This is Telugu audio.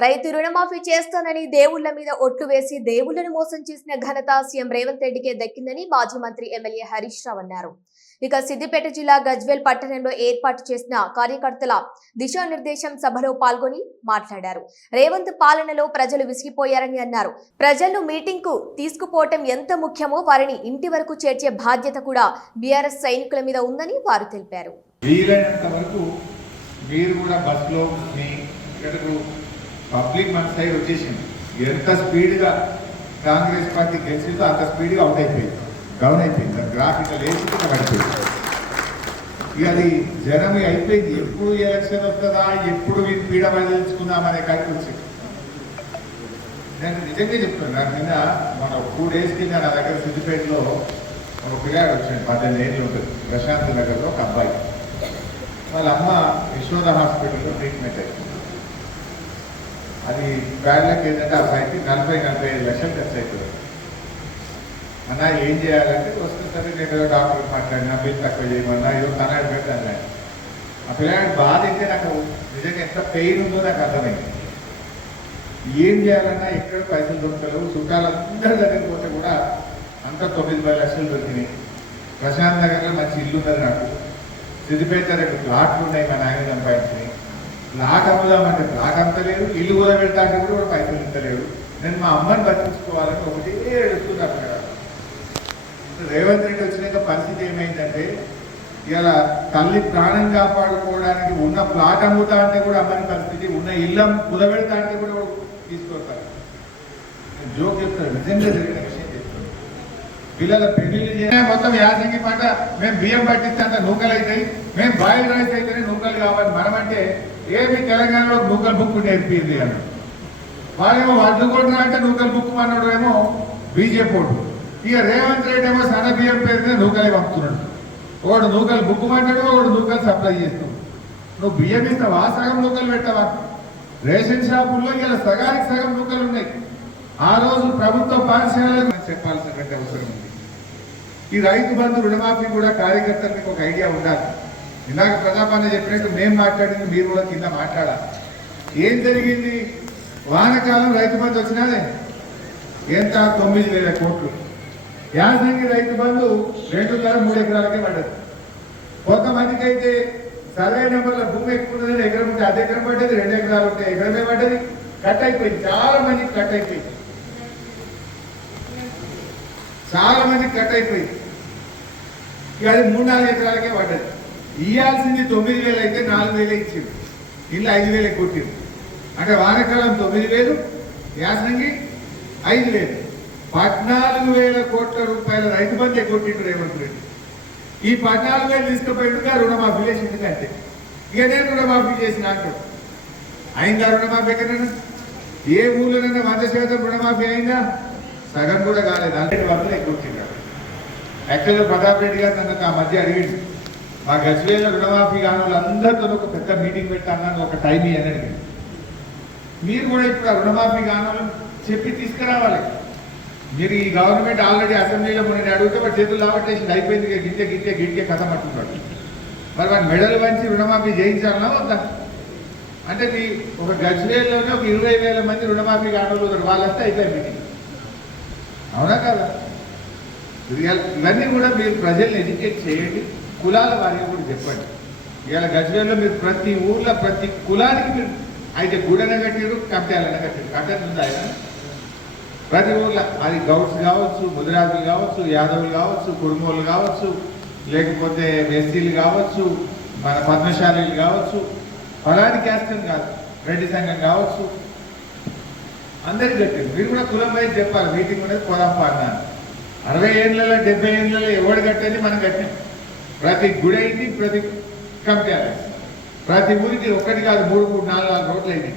రైతు రుణమాఫీ చేస్తానని దేవుళ్ల మీద ఒట్టు వేసి దేవుళ్లను మోసం చేసిన ఘనత సీఎం రేవంత్ రెడ్డికే దక్కిందని మాజీ మంత్రి ఎమ్మెల్యే హరీష్ రావు అన్నారు. ఇక సిద్దిపేట జిల్లా గజ్వేల్ పట్టణంలో ఏర్పాటు చేసిన కార్యకర్తల దిశానిర్దేశం సభలో పాల్గొని మాట్లాడారు. రేవంత్ పాలనలో ప్రజలు విసిగిపోయారని అన్నారు. ప్రజలను మీటింగ్ కు తీసుకుపోవటం ఎంత ముఖ్యమో వారిని ఇంటి వరకు చేర్చే బాధ్యత కూడా బీఆర్ఎస్ సైనికుల మీద ఉందని వారు తెలిపారు. పబ్లిక్ మన సైడ్ వచ్చేసింది. ఎంత స్పీడ్గా కాంగ్రెస్ పార్టీ గెలిచిందో అంత స్పీడ్గా అవుట్ అయిపోయింది, డౌన్ అయిపోయింది. గ్రాఫిక్ లేచి పడిపోయింది. ఇక అది జనం అయిపోయింది. ఎప్పుడు ఎలక్షన్ వస్తుందా, ఎప్పుడు వీళ్ళు పీడ బదిలించుకుందామనే కాడికి వచ్చింది. నేను నిజంగా చెప్తున్నాను. నిన్న మన 2 days కింద నా దగ్గర సిద్దిపేటలో ఒక పిల్లాడు వచ్చాడు. 18 ఏళ్ళు ఉంటుంది. ప్రశాంత్ నగర్లో ఒక అబ్బాయి. వాళ్ళ అమ్మ యశోద హాస్పిటల్లో ట్రీట్మెంట్ అయింది. అది బ్యాడ్ లక్ ఏంటంటే అబ్బాయికి 40-45 లక్షలు ఖర్చు అవుతుంది. అన్న ఏం చేయాలంటే వస్తుంది సరే, నేను డాక్టర్ మాట్లాడినా బిల్ తక్కువ చేయమన్నా ఏదో తనాడు పెడతాను. ఆ పిల్లాడి బాధ అయితే నాకు నిజంగా ఎంత పెయిన్ ఉందో నాకు అర్థమైంది. ఏం చేయాలన్నా ఎక్కడ పైసలు దొరకలేవు. చుట్టాలందరి దగ్గర పోతే కూడా అంత 9-10 లక్షలు దొరికినాయి. ప్రశాంత్ నగర్లో మంచి ఇల్లు ఉన్నది నాకు. సిద్దిపేట 2 ప్లాట్లు ఉన్నాయి మా నాయన సంపాదించినాయి. ప్లాట్ అమ్ముదామంటే ప్లాట్ అంతలేదు, ఇల్లు కూడా పెడతా అంటే కూడా పైసలు ఇంతలేడు. నేను మా అమ్మని బతికించుకోవాలని ఒకటి ఏడుస్తున్నారు కదా. రేవంత్ రెడ్డి వచ్చినాక పరిస్థితి ఏమైందంటే ఇలా తల్లి ప్రాణం కాపాడుకోవడానికి ఉన్న ప్లాట్ అమ్ముతా అంటే కూడా అమ్మని పరిస్థితి, ఉన్న ఇల్లు కుదబెడతా అంటే కూడా తీసుకొస్తారు. నేను జోక్ చెప్తాను, నిజంగా జరిగిన విషయం చెప్తాను. పిల్లల పెళ్లిళ్ళు చేయాలి మొత్తం యాసంగి పంట మేము బియ్యం పట్టిస్తే అంత నూకలు అవుతాయి, మేము బాయిల్ రైస్ అయితేనే నూకలు కావాలి. మనమంటే ఏమి తెలంగాణలో నూకల్ బుక్ నేర్పింది అని వాళ్ళేమో వడ్లు కొట్టినా అంటే నూకల్ బుక్ అన్నాడు ఏమో బీజేపీ. ఇక రేవంత్ రెడ్డి ఏమో సన్న బియ్యం పేరునే నూకలే పంపుతున్నాడు. ఒకడు నూకలు బుక్ అన్నాడు, ఒకడు నూకలు సప్లై చేస్తున్నాడు. నువ్వు బియ్యం ఇస్తావా, సగం నూకలు పెట్టవా? రేషన్ షాపుల్లో ఇలా సగానికి సగం నూకలు ఉన్నాయి. ఆ రోజు ప్రభుత్వ పాఠశాలకు చెప్పాల్సినటువంటి అవసరం ఉంది. ఈ రైతు బంధు రుణమాఫీ కూడా కార్యకర్తలకు ఒక ఐడియా ఉండాలి. ఇందాక ప్రతాపాన్ని చెప్పినట్టు మేము మాట్లాడింది మీరు కూడా కింద మాట్లాడాలి. ఏం జరిగింది? వానకాలం రైతు బంధు వచ్చినాదే ఎంత 9,000 కోట్లు. యాసంగి రైతు బంధు 2-3 ఎకరాలకే పడ్డది. కొంతమందికి అయితే సర్వే నెంబర్ల భూమి ఎక్కువ ఉన్నది, ఎకరం ఉంటే అర్ధ ఎకరం పడ్డది, 2 ఎకరాలు ఉంటే ఎకరమే పడ్డది. కట్ అయిపోయింది, చాలా మందికి కట్ అయిపోయింది. ఇక అది 3-4 ఎకరాలకే పడ్డది. ఇవ్వాల్సింది 9,000 అయితే 4,000 ఇచ్చింది. ఇల్లు 5,000 కొట్టింది. అంటే వానకాలం 9,000, యాసంగి 5,000. 14,000 కోట్ల రూపాయల రైతు బంధే కొట్టిండు రేవంత్ రెడ్డి. ఈ 14,000 తీసుకుపోయిండుగా రుణమాఫీ చేసింది. అంటే ఇక నేను రుణమాఫీ చేసిన అంటాడు. అయిందా రుణమాఫీ? ఎక్కడైనా ఏ ఊళ్ళోనైనా 100% రుణమాఫీ అయిందా? సగం కూడా కాలేదు. 100 కొట్టిండు. యాక్చువల్గా ప్రతాప్ రెడ్డి గారు నన్ను ఆ మధ్య అడిగిండు, మా గజ్వేల్ రుణమాఫీ కాని వాళ్ళందరితో ఒక పెద్ద మీటింగ్ పెట్టాను, ఒక టైం ఇవ్వని. మీరు కూడా ఇప్పుడు ఆ రుణమాఫీ కాని చెప్పి తీసుకురావాలి. మీరు ఈ గవర్నమెంట్ ఆల్రెడీ అసెంబ్లీలో నేను అడిగితే వాడు చేతులు లావట్టేసి అయిపోయింది, గిట్టే కథ పట్టుకున్నాడు. మరి వాడు మెడలు వంచి రుణమాఫీ చేయించాలన్నా వద్దా? అంటే మీ ఒక గజ్వేల్లోనే ఒక 20,000 మంది రుణమాఫీ కాని వాళ్ళు వస్తే అయిపోయి మీటింగ్. అవునా కదా? ఇవన్నీ కూడా మీరు ప్రజల్ని ఎడ్యుకేట్ చేయండి. కులాల వారిగా కూడా చెప్పండి. ఇవాళ గజ్వేల్లో మీరు ప్రతి ఊర్లో ప్రతి కులానికి మీరు అయితే గూడన కట్టారు, కబ్జాలన కట్టారు. కట్టని ఉంది ఆయన ప్రతి ఊర్లో. అది గౌడ్స్ కావచ్చు, ముదిరాజులు కావచ్చు, యాదవులు కావచ్చు, కురుమోళ్ళు కావచ్చు, లేకపోతే ఎస్సీలు కావచ్చు, మన పద్మశాలీలు కావచ్చు, ఫలాని క్యాస్ట్ కాదు, రెడ్డి సంఘం కావచ్చు, అందరికి కట్టారు. మీరు కూడా కులం వైపు చెప్పాలి. మీటింగ్ అనేది పోదాంపా అన్నాను. 60 ఏళ్ళలో 70 ఏళ్ళలో ఎవడు కట్టేది మనం కట్టాం. ప్రతి గుడి అయింది, ప్రతి కమిటీ ప్రతి ఊరికి 1 కాదు 3-4 రోడ్లు అయింది.